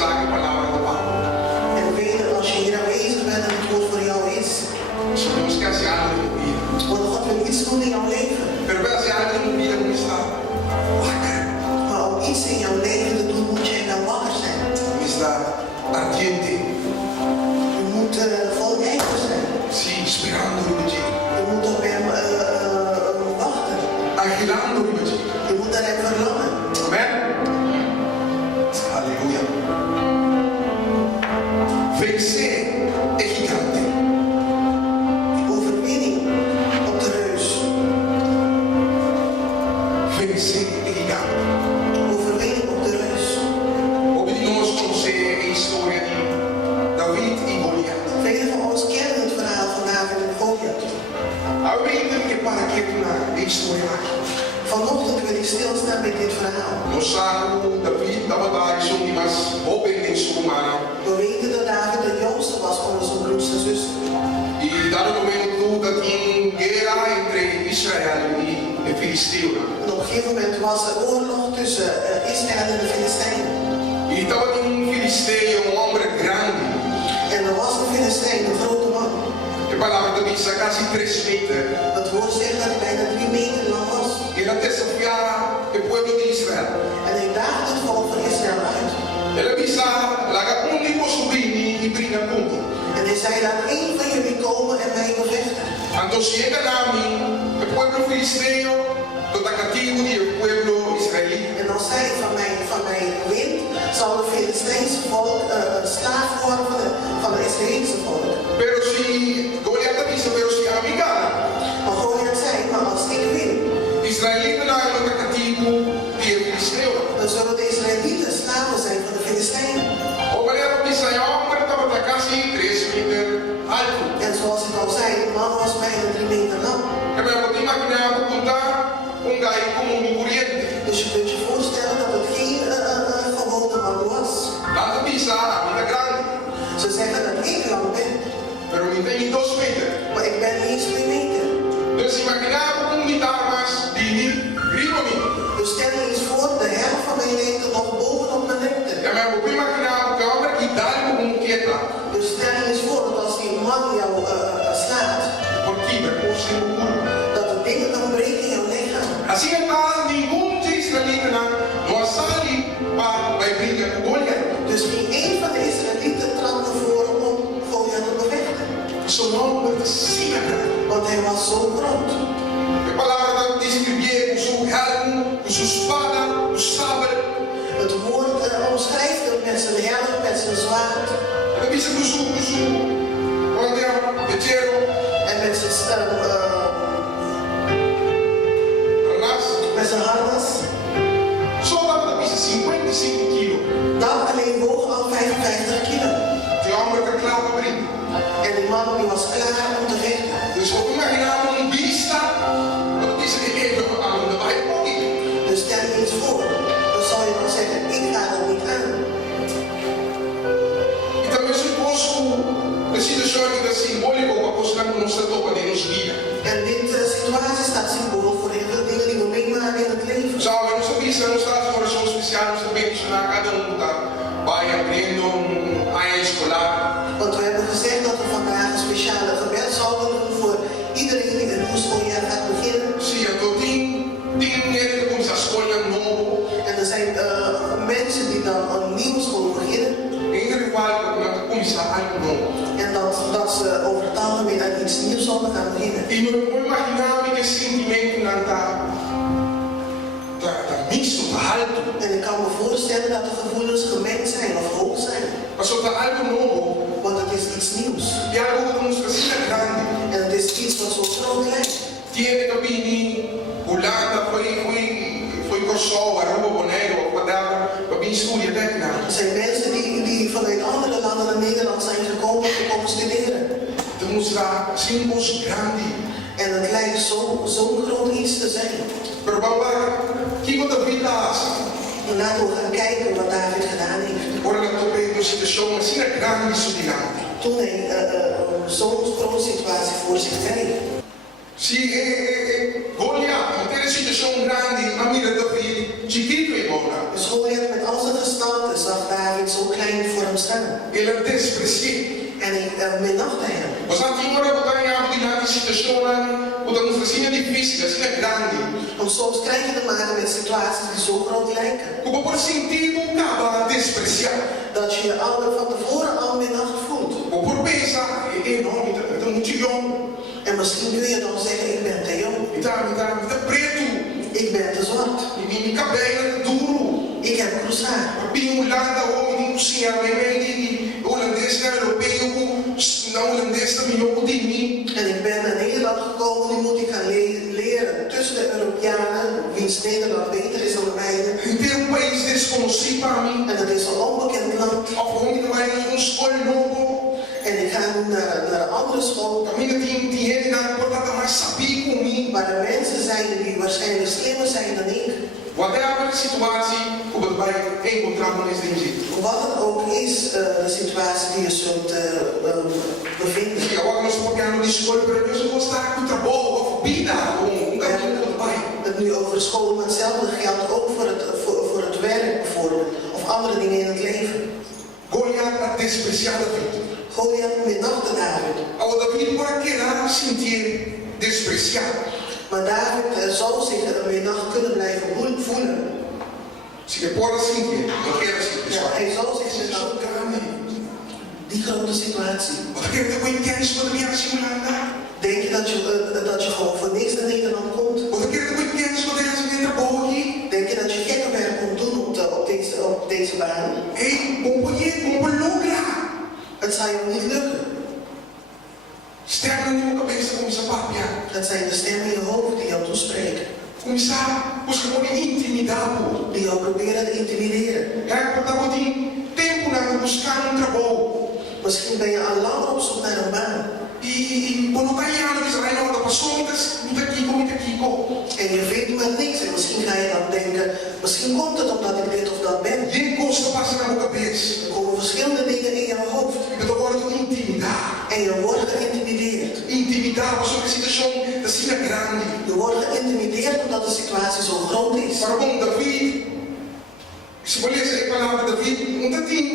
está en la palabra de Pablo. En weet, als je hier aanwezig bent en het woord voor jou is, Si Dios que hace algo en tu vida, want God wil iets doen in jouw leven. pero para hacer algo en tu vida no está wakker, Maar om iets in jouw leven te doen, moet je dan wakker zijn. no está ardiente, Je moet vol ijver zijn. sí, esperando en ti, Je moet op hem wachten. agilando en ti. Je moet naar hem verlangen. Amén. Aleluya. Vencer es gigante. Overwinning op de reus. Vencer es gigante. Overwinning op de reus. Hoy nos conoce la historia de David y Goliat. Velen van ons kennen het verhaal van David en Goliath. Ahora que para que una historia aquí. Vanochtend wil ik stilstaan bij dit verhaal. Nos sabe David estaba daar son más joven en su hermano. We weten dat David de jongste was onder zijn broers en zussen. Y dado momento dat in guerra entre Israel y Filisteo. En op een gegeven moment was er oorlog tussen Israël en de Filistijnen. Y estaba un filisteo, un hombre grande. En er was een Filistijn, een grote man. De palabra de Bisa casi 3 metros. Het woord zegt dat hij bijna 3 meter lang was. Y él desafiaba el pueblo de Israel. En hij daagde het volk van Israël uit. Él avisa la único subini y brinda punto. En hij zei, laat één van jullie komen en mij bevechten. Cuando llegan a mí, el pueblo filisteo, los tacativos y el pueblo israelí. En als hij van mij wint, zal het Filistijnse volk slaaf worden van het Israëlische volk. Pero si Goliat avisa, pero si a mí gana, Maar Goliath zei, maar als ik win, israelitas no los tacativos y el filisteo. dan zullen de Israëlieten slaven zijn van de Filistijnen. O Goliat avisa, ya hombre estaba casi 3 metros alto. En zoals ik al zei, de man was bijna 3 meter lang. Que me puedo imaginar contar un gallo como un muriente. Dus je kunt je voorstellen dat het geen gewone man was. La avisa, a mí la grande, Ze zeggen dat ik lang ben, pero ni tengo 2 metros. maar ik ben niet eens 2 meter. Dus imaginava un militar más de arriba a mí. Dus stel je eens voor, de helft van mijn lengte nog bovenop mijn lengte. Ya me puedo imaginar que hombre quitarme como quieta. Dus stel je eens voor dat als die man jou slaat, Porque me puse en un muro. dat de dingen kan breken in jouw lichaam. Así que ningún israelita no sale para brincar con Goliat. Dus niet één van de Israëlieten trad naar voren om Goliath te bevechten. Su nombre decía. Want hij was zo groot. De palabra describía con su helm, con su espada, con su sable. Het woord omschrijft hem met zijn helm, met zijn zwaard Le dice con su, pechero, en met zijn harnas. solo la dice 55 kilos. Dat alleen woog al 55 kilo. De hombre que clava brinca. En die man die was klaar om te vechten. Dus we imaginamos un vista, wat dice que even aan de bijpokkie. Dus stel je eens voor, dan zou je dan zeggen, ik ga dat niet aan. Y también supuso una situación que es simbólico para posicionar nuestra topa de nos guía. En dit situatie staat symbool voor heel veel dingen die we meemaken in het leven. Zou we nos avisa, nos traz uma oração especial, nos mencionar cada tá? Vai abrindo área escolar. Want we hebben gezegd dat we vandaag een speciale gebed zouden doen voor iedereen die het schooljaar gaat beginnen. Sim, eu tô tem como se escolha novo. En er zijn mensen die dan een nieuwe school beginnen. In ieder geval, dat começar algo novo. En dat ze over het algemeen aan iets nieuws zullen gaan beginnen. E não vou imaginar que sentimento não tá misto, tá alto. En ik kan me voorstellen dat de gevoelens gemengd zijn of hoog zijn. Mas só tá algo novo. Want het is iets nieuws. E algo que nos fascina grande. En het is iets wat zo groot lijkt. Tiene cabine, Holanda, foi Kosovo, Aruba, Bonaire, whatever, maar wie studie dat nou? Er zijn mensen die vanuit andere landen naar Nederland zijn gekomen om te komen studeren. De moest daar simpels grandi. En het lijkt zo'n groot iets te zijn. Maar papa, kijk wat David laat. Laten we gaan kijken wat David gedaan heeft. Ora la tua una situazione, ma sia grandi su di là. Toen hij zo'n grote situatie voor zich kreeg. Sì, Goliat, ma te le situazioni grandi, ma mira David, chiquito e buona. Dus Goliath met al zijn gestalte zag David zo klein staan. Ele desprezou. En ik minachtte hem. Mas a tinha uma batalha de na situação, o da música difícil, assim é grande. Want soms krijg je te maken met situaties die zo groot lijken. Como por sentir um cabo desprezar. Dat je je al van tevoren al minacht voelt. Ou por pensar, não, então muito jong. En misschien kun je dan zeggen, ik ben te jong. Tá preto. Ik ben te zwart. E cabelo duro. Ik heb kroeshaar. Pinho Holanda, homem, não sei, a mãe holandês, europeu, não holandês, também não de mim. En ik ben naar Nederland gekomen, nu moet ik gaan leren tussen de Europeanen, wiens Nederland beter is dan de mijne. Ter país desconhecido para mim. En dat is een onbekend land. Of homem não é escola novo. En ik ga nu naar een andere school. Também tinha na porta mais sabia comigo. Waar er mensen zijn die waarschijnlijk slimmer zijn dan ik. Whatever situatie, como vai encontrar nesse jeito. Wat het ook is, de situatie die je zult bevinden. E agora nós podemos escolher para Deus gostar com trabalho, of vida, caminho do Pai. Het nu over de school, maar hetzelfde geldt ook voor het werk bijvoorbeeld. Of andere dingen in het leven. Goliat a despreciar David. Goliat minachtte David. Ao David por aquele sentir despreciado. Maar David zou zich minacht kunnen blijven voelen. Se ele pode sentir, não quero sentir. Ja, hij zou zich minacht die grote situatie. Wat ik heb de kennis van de meer simulanda. Denk je dat je gewoon voor niks naar Nederland komt? Wat ik heb de kennis van deze winterbogie. Denk je dat je gekke werk komt doen op deze baan? Hey, bombelogra. Het zal je niet lukken. Stemmen in mijn cabeça com essa papia. Dat zijn de stemmen in je hoofd die jou toespreken. Começar os que intimidado. Die jou proberen te intimideren. Ja, portanto, tem tempo na buscar trabalho. Misschien ben je al lang op zoek naar een baan. E quando vai lá no Israel, da pessoa muito aqui, muito aqui. En je vindt maar niks. En misschien ga je dan denken, misschien komt het omdat ik dit of dat ben. E gosta passa na boca cabeça. Er komen verschillende dingen in jouw hoofd. E dan wordt het intimidar. En je wordt geïntimideerd. Intimidar, a pessoa que se deixou assim é grande. Je wordt geïntimideerd omdat de situatie zo groot is. Para bom, David, se você ler a palavra David, não tem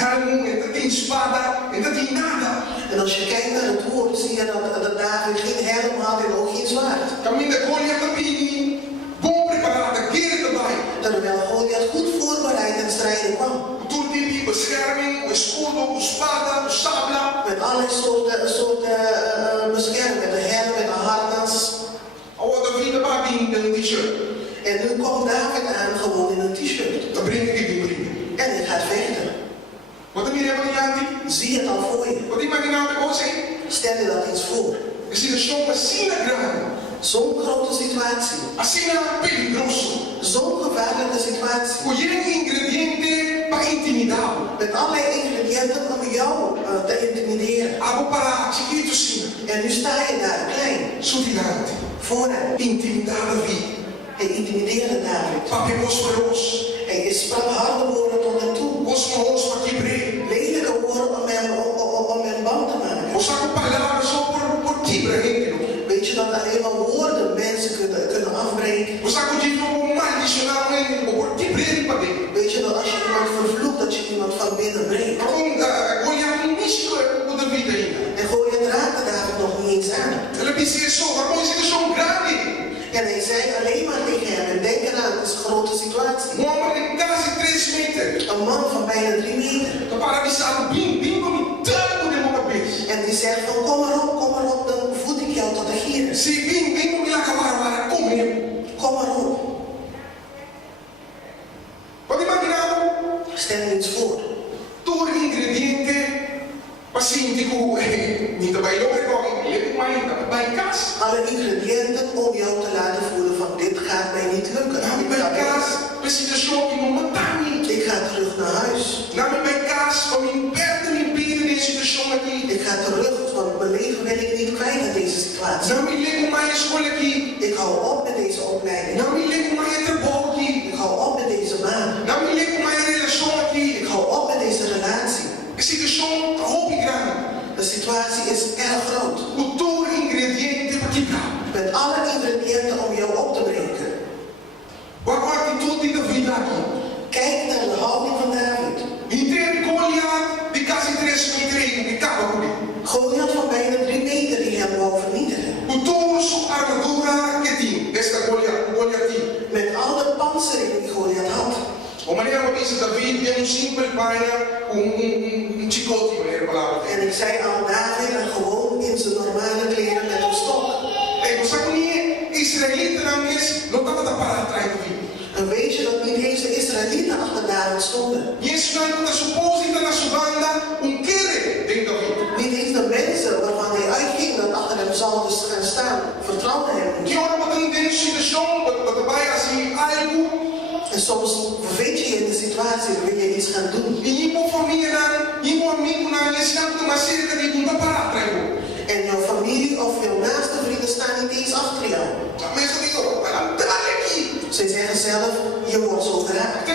helm, não tem espada, não tem nada. En als je kijkt naar het woord, zie je dat David geen helm had en ook geen zwaard. Caminho da Goliat também, bom preparado, guerra também. Terwijl Goliat goed voorbereid in strijden kwam. Tudo de bescherming, o escudo, o espada, o sabla. Met allerlei soorten bescherming, met een helm, met een harnas. Ou David erbij in een t-shirt. En nu komt David aan gewoon in een t-shirt. Dan breng ik die brieven. En hij gaat vechten. Wat heb je imaginado? Zie het al voor je. Wat imaginado você? Stel je dat eens voor. A situação assim é grande. Zo'n grote situatie. Assim é perigoso. Zo'n gevaarlijke situatie. Colher ingrediente para intimidar. Met allerlei ingrediënten om jou te intimideren. Algo para chiquito sim. En nu sta je daar, klein. Sutilante. Voor hem. Intimidar David. Hij intimideerde David. Papemos feroz. Hij sprak harde woorden tot hem toe. Os mãos para quebrar. Lelijke woorden om hem bang te maken. Os saco palavras só por quebrar. Weet je dat alleen maar woorden mensen kunnen afbreken? Os saco de novo maldicionar por quebrar para dentro. Weet je dat als je iemand vervloekt, dat je iemand van binnen breekt? Goliat não mexeu com David ainda. En Goliat raakte David nog niet eens aan. Ele disse só, mas isso é grande. En hij zei alleen maar tegen hem, en denk eraan, het is een grote situatie. Um homem de quase 3 metros. Een man van bijna 3 meter. Então para avisar o bim, como tanto de uma cabeça. En die zegt van kom maar op, dan voed ik jou tot de gieren. Se bim, como ele acabar lá, comer. Kom maar op. Pode imaginar? Stel je eens voor. Todo ingrediente, assim, digo, niet erbij lopen, ik maar bij kaas. Alle ingrediënten om jou te laten voelen van dit gaat mij niet lukken. Nou, bij kaas, precisa show que não matar me. Ik ga terug naar huis. Nou, bij kaas, om in perto me bieden deze show aqui. Ik ga terug, want mijn leven wil ik niet kwijt in deze situatie. Nou, me lembro mais escolha aqui. Ik hou op met deze opleiding. Nou, me lembro mais trabalho aqui. Ik hou op met deze baan. Nou, me lembro mais relação aqui. Ik hou op met deze relatie. Esse show roupa grande. De situatie is erg groot. O todo ingrediente para quebrar. Met alle ingrediënten om jou op te breken. Qual a atitude de David aqui? Kijk naar de houding van David. Entende Goliat? un chicote, meneer Palabra. En ik zei aan David en gewoon in zijn normale kleren met een stok. Hey, você conhece Israelita não é? Não estava da parada atrás do vinho. En weet je dat niet eens de Israëlieten achter David stonden? E isso não é da suposta na sua banda querer dentro do vinho. Niet eens de mensen waarvan hij uitging dat achter hem zouden gaan staan, vertrouwden hem niet. Que hora você não tem situação, você vai assim, algo. En soms bevind je je in de situatie, dan wil je iets gaan doen. E uma família, e um amigo, eles não estão mais cerca de não parar atrás. En jouw familie of jouw naaste vrienden staan niet eens achter jou. Mensen die zo, dale aqui. Zij zeggen zelf, je wordt zo geraakt.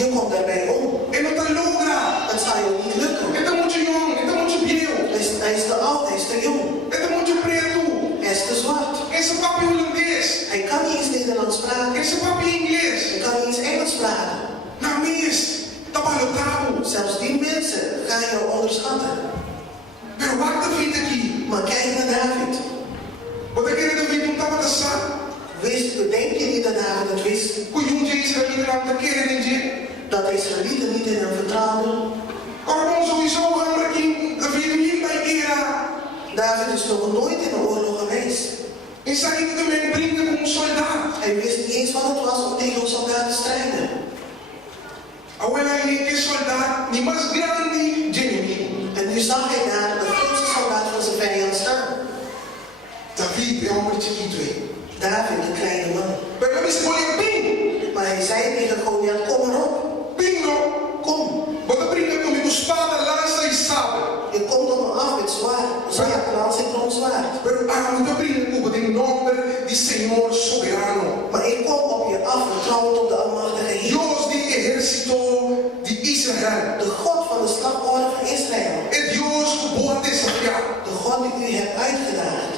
Je komt daarbij om. E não está logra. Het zal je niet lukken. É muito jong, é muito viejo. Hij is te oud, hij is te jong. É muito preto. Hij is te zwart. Esse papo é holandês. Hij kan niet eens Nederlands praten. Esse papo é inglês. Hij kan niet eens Engels praten. Na mês, tá balotado. Zelfs die mensen gaan jou onderschatten. Pero wat de vida aqui. Maar kijk naar David. Wat ik in de vida não estava dançando. Denk je niet dat David het wist? O jong de Israëlieten não está querendo dizer. Dat de Israëlieten niet in hem vertrouwden. Ora bom, sowieso gaan we in de vida niet bij era. David is nog nooit in een oorlog geweest. En zij niet ermee brengen com um soldado. Hij wist niet eens wat het was om tegen een soldaat te strijden. Agora ele que soldado, nem mais grande de inimigo. En nu zag hij daar de grootste soldaat van zijn vijand staan. David é homem chiquito. David, de kleine man. Pero ele escolheu bem. Maar hij zei tegen Goliath, kom erop. Bingo. Kom. Você brinca comigo, espada, lança e sabre. Je komt op me af met zwaard. Zwaard, lans en kronzwaard. Pero não brinca comigo, em nome de Senhor soberano. Maar ik kom op je af, vertrouwend op de almachtige Heer. Deus de exército de Israel. De God van de slagorde van Israël. É Deus que pode desafiar. De God die u hebt uitgedaagd.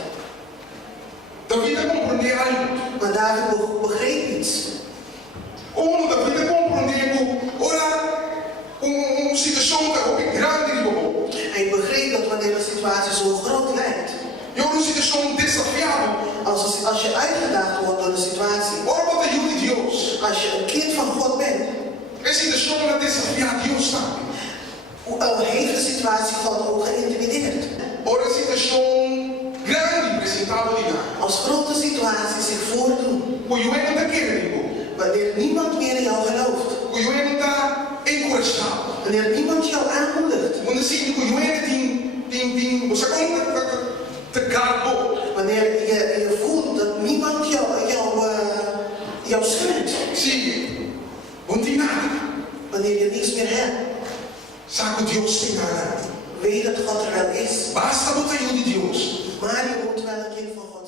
David compreendeu algo. Maar David begreep iets. David compreendeu, ora, situação que é grande de bobo. Hij begreep dat wanneer een situatie zo groot lijkt. Uma situação desafiada. Als je uitgedaagd wordt door een situatie. Ora, wat é de Deus? Als je een kind van God bent. É situação que desafiar Deus sabe. Heeft de situatie God ook geïntimideerd? Ora, situação grande apresentada de lá. Als grote situaties zich voordoen. O Joel não está querendo. Wanneer niemand meer in jou gelooft. O Joel não está encorajado. Wanneer niemand jou aanmoedigt. Quando assim, o Joel tem, você conta te garbo. Wanneer je voelt dat niemand jou steunt. Sim, não tem nada. Wanneer je niets meer hebt. Sabe que Deus tem nada. Weet dat God er wel is. Basta botar de Deus. Maar je moet wel een kind van God